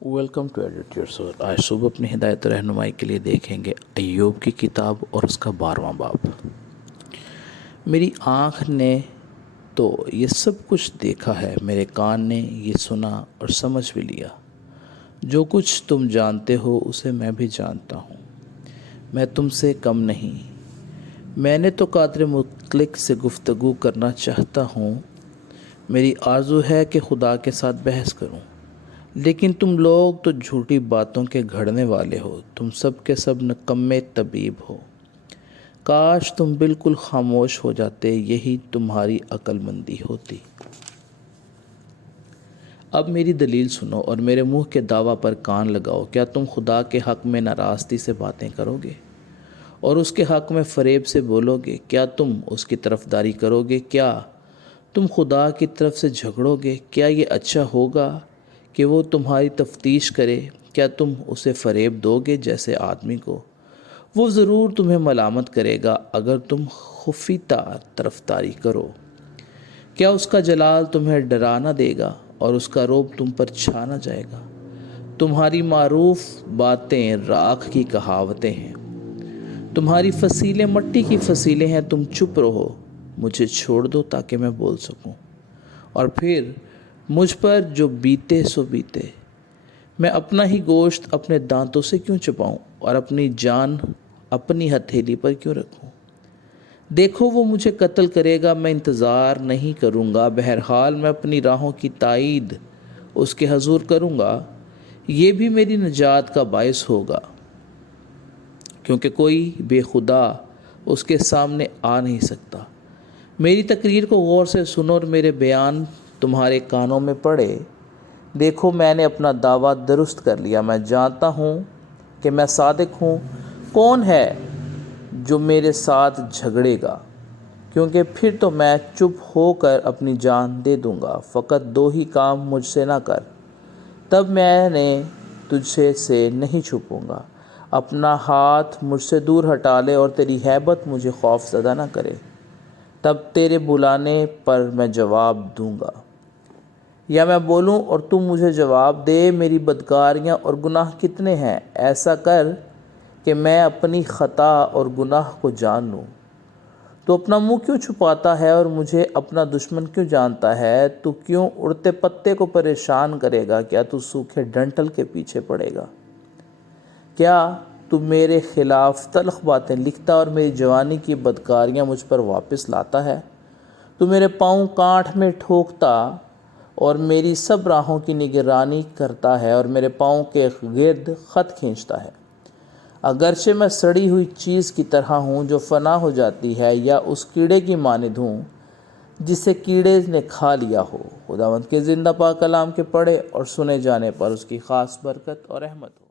Welcome to edit your soul. آج صبح اپنی ہدایت و رہنمائی کے لیے دیکھیں گے ایوب کی کتاب اور اس کا 12واں باب۔ میری آنکھ نے تو یہ سب کچھ دیکھا ہے، میرے کان نے یہ سنا اور سمجھ بھی لیا۔ جو کچھ تم جانتے ہو اسے میں بھی جانتا ہوں، میں تم سے کم نہیں۔ میں نے تو قادر مطلق سے گفتگو کرنا چاہتا ہوں، میری آرزو ہے کہ خدا کے ساتھ بحث کروں، لیکن تم لوگ تو جھوٹی باتوں کے گھڑنے والے ہو، تم سب کے سب نکمے طبیب ہو۔ کاش تم بالکل خاموش ہو جاتے، یہی تمہاری عقل مندی ہوتی۔ اب میری دلیل سنو اور میرے منہ کے دعویٰ پر کان لگاؤ۔ کیا تم خدا کے حق میں ناراستی سے باتیں کرو گے اور اس کے حق میں فریب سے بولو گے؟ کیا تم اس کی طرفداری کرو گے؟ کیا تم خدا کی طرف سے جھگڑو گے؟ کیا یہ اچھا ہوگا کہ وہ تمہاری تفتیش کرے؟ کیا تم اسے فریب دو گے جیسے آدمی کو؟ وہ ضرور تمہیں ملامت کرے گا اگر تم خفیہ طرفداری کرو۔ کیا اس کا جلال تمہیں ڈرا نہ دے گا اور اس کا رعب تم پر چھا نہ جائے گا؟ تمہاری معروف باتیں راکھ کی کہاوتیں ہیں، تمہاری فصیلیں مٹی کی فصیلیں ہیں۔ تم چپ رہو، مجھے چھوڑ دو تاکہ میں بول سکوں، اور پھر مجھ پر جو بیتے سو بیتے۔ میں اپنا ہی گوشت اپنے دانتوں سے کیوں چباؤں اور اپنی جان اپنی ہتھیلی پر کیوں رکھوں؟ دیکھو وہ مجھے قتل کرے گا، میں انتظار نہیں کروں گا۔ بہرحال میں اپنی راہوں کی تائید اس کے حضور کروں گا، یہ بھی میری نجات کا باعث ہوگا، کیونکہ کوئی بے خدا اس کے سامنے آ نہیں سکتا۔ میری تقریر کو غور سے سنو اور میرے بیان تمہارے کانوں میں پڑے۔ دیکھو میں نے اپنا دعویٰ درست کر لیا، میں جانتا ہوں کہ میں صادق ہوں۔ کون ہے جو میرے ساتھ جھگڑے گا؟ کیونکہ پھر تو میں چپ ہو کر اپنی جان دے دوں گا۔ فقط دو ہی کام مجھ سے نہ کر، تب میں نے تجھ سے نہیں چھپوں گا۔ اپنا ہاتھ مجھ سے دور ہٹا لے اور تیری ہیبت مجھے خوف زدہ نہ کرے، تب تیرے بلانے پر میں جواب دوں گا۔ یا میں بولوں اور تم مجھے جواب دے، میری بدکاریاں اور گناہ کتنے ہیں؟ ایسا کر کہ میں اپنی خطا اور گناہ کو جان لوں۔ تو اپنا منہ کیوں چھپاتا ہے اور مجھے اپنا دشمن کیوں جانتا ہے؟ تو کیوں اڑتے پتے کو پریشان کرے گا؟ کیا تو سوکھے ڈنٹل کے پیچھے پڑے گا؟ کیا تو میرے خلاف تلخ باتیں لکھتا اور میری جوانی کی بدکاریاں مجھ پر واپس لاتا ہے؟ تو میرے پاؤں کانٹ میں ٹھوکتا اور میری سب راہوں کی نگرانی کرتا ہے اور میرے پاؤں کے گرد خط کھینچتا ہے۔ اگرچہ میں سڑی ہوئی چیز کی طرح ہوں جو فنا ہو جاتی ہے، یا اس کیڑے کی مانند ہوں جسے کیڑے نے کھا لیا ہو۔ خداوند کے زندہ پاک کلام کے پڑھے اور سنے جانے پر اس کی خاص برکت اور رحمت ہو۔